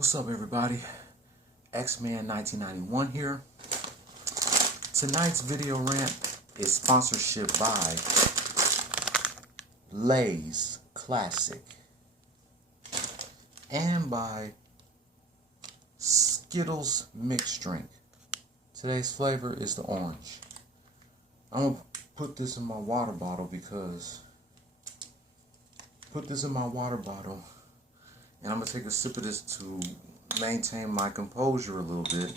What's up, everybody? X-Man 1991 here. Tonight's video rant is sponsorship by Lay's Classic and by Skittles Mixed Drink. Today's flavor is the orange. I'm gonna put this in my water bottle and I'm gonna take a sip of this to maintain my composure a little bit.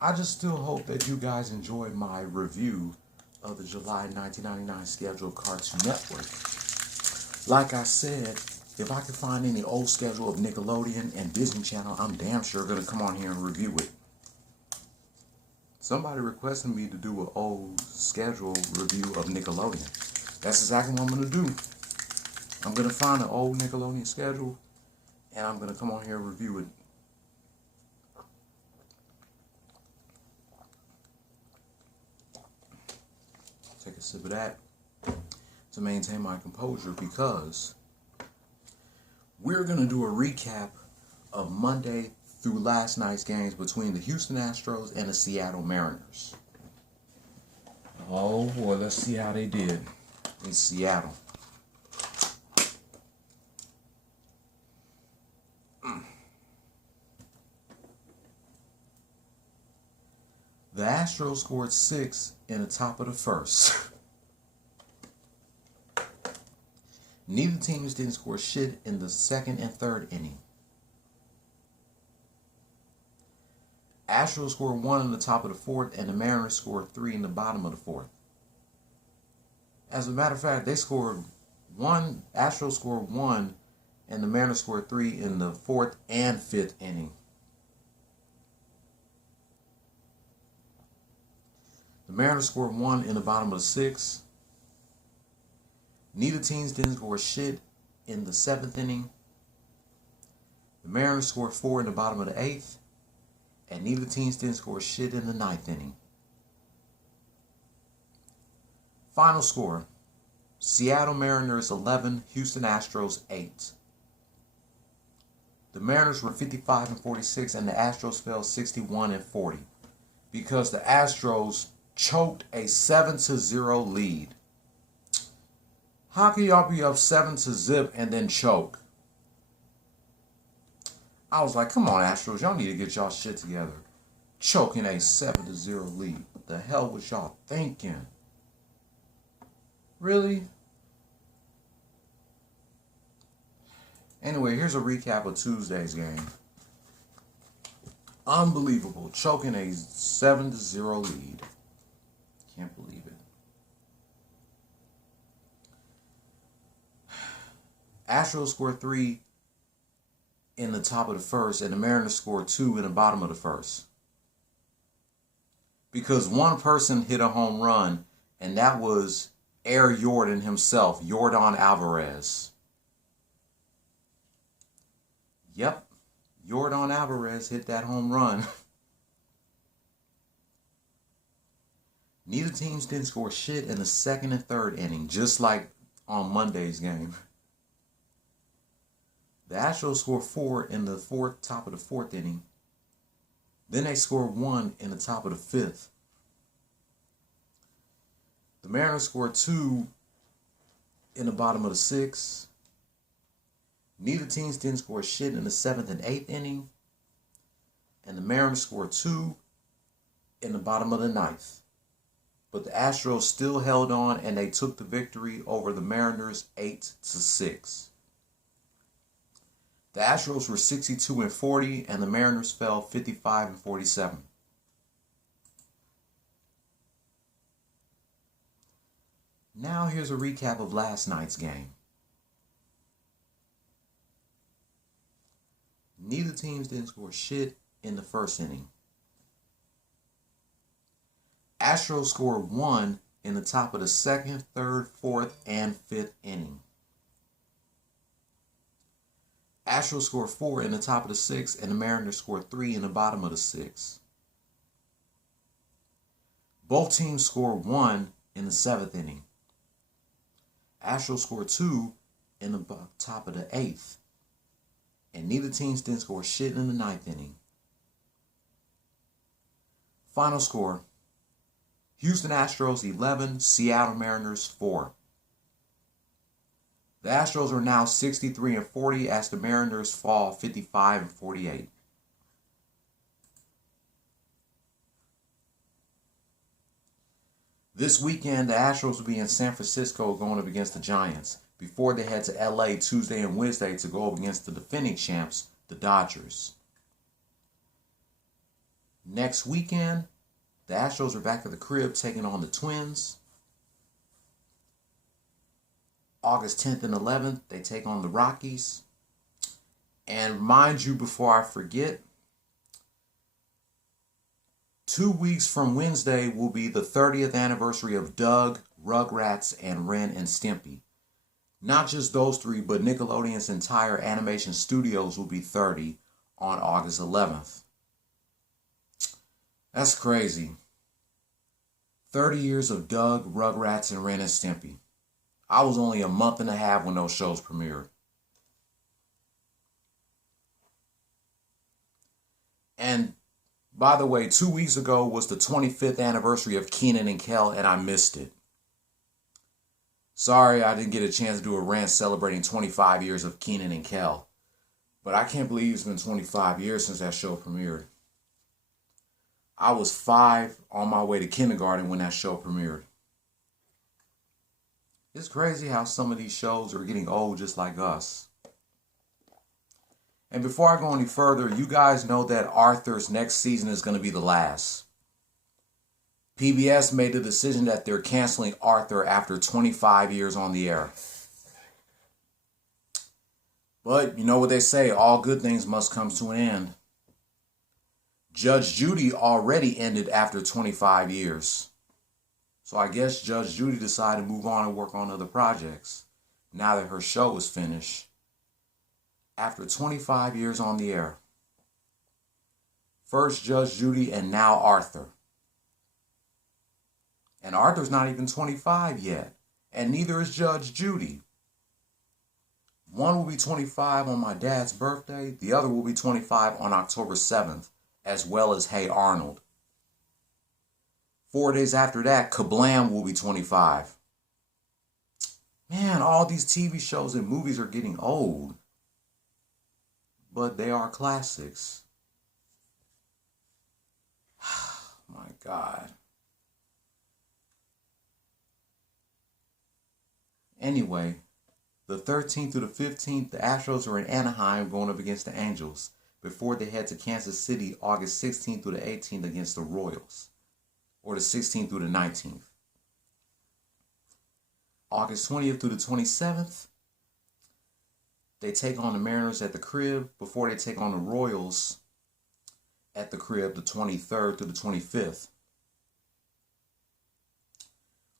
I just still hope that you guys enjoyed my review of the July 1999 schedule of Cartoon Network. Like I said, if I can find any old schedule of Nickelodeon and Disney Channel, I'm damn sure going to come on here and review it. Somebody requested me to do an old schedule review of Nickelodeon. That's exactly what I'm going to do. I'm going to find an old Nickelodeon schedule and I'm going to come on here and review it. Take a sip of that to maintain my composure, because we're going to do a recap of Monday through last night's games between the Houston Astros and the Seattle Mariners. Oh boy, let's see how they did in Seattle. The Astros scored 6 in the top of the first. Neither teams didn't score shit in the second and third inning. Astros scored 1 in the top of the fourth, and the Mariners scored 3 in the bottom of the fourth. As a matter of fact, they scored 1, Astros scored 1, and the Mariners scored 3 in the fourth and fifth inning. The Mariners scored 1 in the bottom of the sixth. Neither teams didn't score shit in the seventh inning. The Mariners scored 4 in the bottom of the eighth. And neither teams didn't score shit in the ninth inning. Final score: Seattle Mariners 11, Houston Astros 8. The Mariners were 55-46 and the Astros fell 61-40 because the Astros choked a 7-0 lead. How can y'all be up 7-0 and then choke? I was like, come on, Astros, y'all need to get y'all shit together. Choking a 7-0 lead. What the hell was y'all thinking? Really? Anyway, here's a recap of Tuesday's game. Unbelievable. Choking a 7-0 lead. Can't believe it. Astros scored 3 in the top of the first, and the Mariners scored 2 in the bottom of the first. Because one person hit a home run, and that was Air Jordan himself, Yordan Alvarez. Yep, Yordan Alvarez hit that home run. Neither teams didn't score shit in the second and third inning, just like on Monday's game. The Astros scored 4 in the top of the fourth inning. Then they scored 1 in the top of the fifth. The Mariners scored 2 in the bottom of the sixth. Neither teams didn't score shit in the seventh and eighth inning. And the Mariners scored 2 in the bottom of the ninth. But the Astros still held on and they took the victory over the Mariners 8-6. The Astros were 62-40 and the Mariners fell 55-47. Now here's a recap of last night's game. Neither teams didn't score shit in the first inning. Astros scored 1 in the top of the second, third, fourth, and fifth inning. Astros scored 4 in the top of the sixth, and the Mariners scored 3 in the bottom of the sixth. Both teams scored 1 in the 7th inning. Astros scored 2 in the top of the 8th. And neither teams didn't score shit in the 9th inning. Final score: Houston Astros 11, Seattle Mariners 4. The Astros are now 63-40 as the Mariners fall 55-48. This weekend, the Astros will be in San Francisco going up against the Giants before they head to LA Tuesday and Wednesday to go up against the defending champs, the Dodgers. Next weekend, the Astros are back at the crib taking on the Twins. August 10th and 11th, they take on the Rockies. And mind you, before I forget, 2 weeks from Wednesday will be the 30th anniversary of Doug, Rugrats, and Ren and Stimpy. Not just those three, but Nickelodeon's entire animation studios will be 30 on August 11th. That's crazy. 30 years of Doug, Rugrats, and Ren and Stimpy. I was only a month and a half when those shows premiered. And by the way, 2 weeks ago was the 25th anniversary of Kenan and Kel, and I missed it. Sorry I didn't get a chance to do a rant celebrating 25 years of Kenan and Kel. But I can't believe it's been 25 years since that show premiered. I was 5 on my way to kindergarten when that show premiered. It's crazy how some of these shows are getting old just like us. And before I go any further, you guys know that Arthur's next season is going to be the last. PBS made the decision that they're canceling Arthur after 25 years on the air. But you know what they say, all good things must come to an end. Judge Judy already ended after 25 years. So I guess Judge Judy decided to move on and work on other projects now that her show is finished. After 25 years on the air. First Judge Judy and now Arthur. And Arthur's not even 25 yet. And neither is Judge Judy. One will be 25 on my dad's birthday. The other will be 25 on October 7th. As well as Hey Arnold. 4 days after that, Kablam will be 25. Man, all these TV shows and movies are getting old. But they are classics. My God. Anyway, the 13th through the 15th, the Astros are in Anaheim going up against the Angels before they head to Kansas City August 16th through the 18th against the Royals, or the 16th through the 19th. August 20th through the 27th, they take on the Mariners at the crib before they take on the Royals at the crib the 23rd through the 25th.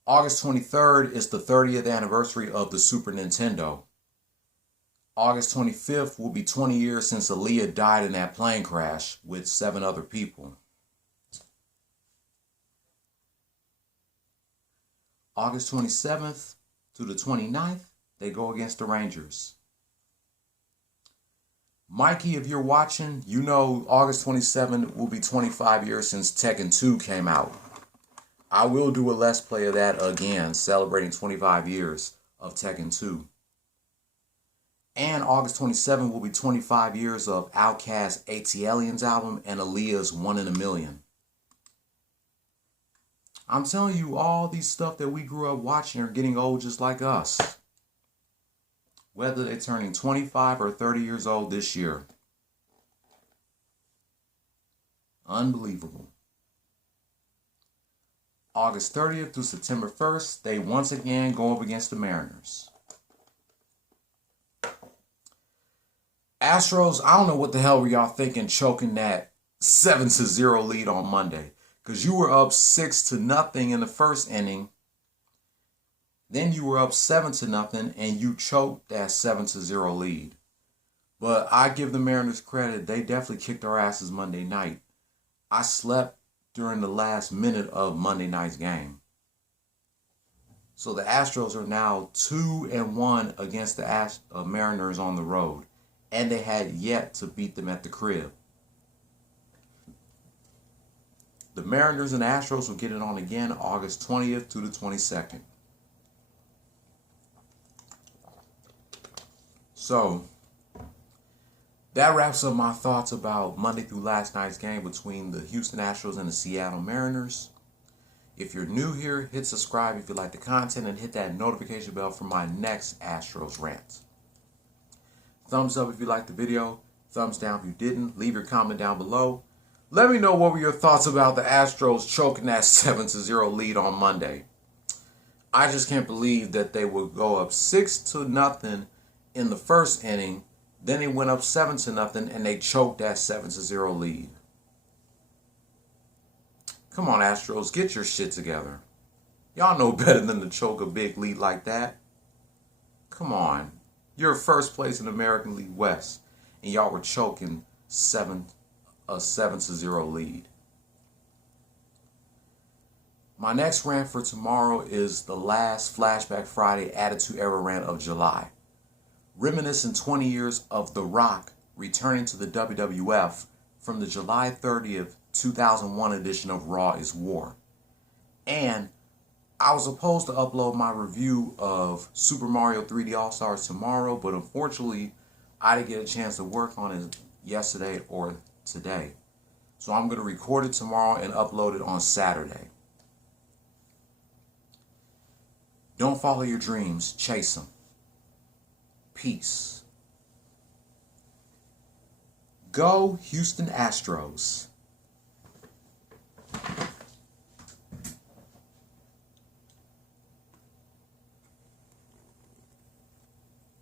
August 23rd is the 30th anniversary of the Super Nintendo. August 25th will be 20 years since Aaliyah died in that plane crash with 7 other people. August 27th to the 29th, they go against the Rangers. Mikey, if you're watching, you know August 27th will be 25 years since Tekken 2 came out. I will do a Let's Play of that again, celebrating 25 years of Tekken 2. And August 27th will be 25 years of Outkast's ATLiens album and Aaliyah's 1 in a Million. I'm telling you, all these stuff that we grew up watching are getting old just like us. Whether they're turning 25 or 30 years old this year. Unbelievable. August 30th through September 1st, they once again go up against the Mariners. Astros, I don't know what the hell were y'all thinking choking that 7-0 lead on Monday. Because you were up 6-0 in the first inning. Then you were up 7-0 and you choked that 7-0 lead. But I give the Mariners credit. They definitely kicked our asses Monday night. I slept during the last minute of Monday night's game. So the Astros are now 2-1 against the Mariners on the road, and they had yet to beat them at the crib. The Mariners and the Astros will get it on again August 20th to the 22nd. So that wraps up my thoughts about Monday through last night's game between the Houston Astros and the Seattle Mariners. If you're new here, hit subscribe if you like the content and hit that notification bell for my next Astros rant. Thumbs up if you liked the video. Thumbs down if you didn't. Leave your comment down below. Let me know what were your thoughts about the Astros choking that 7-0 lead on Monday. I just can't believe that they would go up 6-0 in the first inning. Then they went up 7-0 and they choked that 7-0 lead. Come on, Astros, get your shit together. Y'all know better than to choke a big lead like that. Come on. You're first place in the American League West, and y'all were choking a 7-0 lead. My next rant for tomorrow is the last Flashback Friday Attitude Era rant of July. Reminiscing 20 years of The Rock returning to the WWF from the July 30th, 2001 edition of Raw is War. And I was supposed to upload my review of Super Mario 3D All-Stars tomorrow, but unfortunately, I didn't get a chance to work on it yesterday or today. So I'm going to record it tomorrow and upload it on Saturday. Don't follow your dreams, chase them. Peace. Go Houston Astros.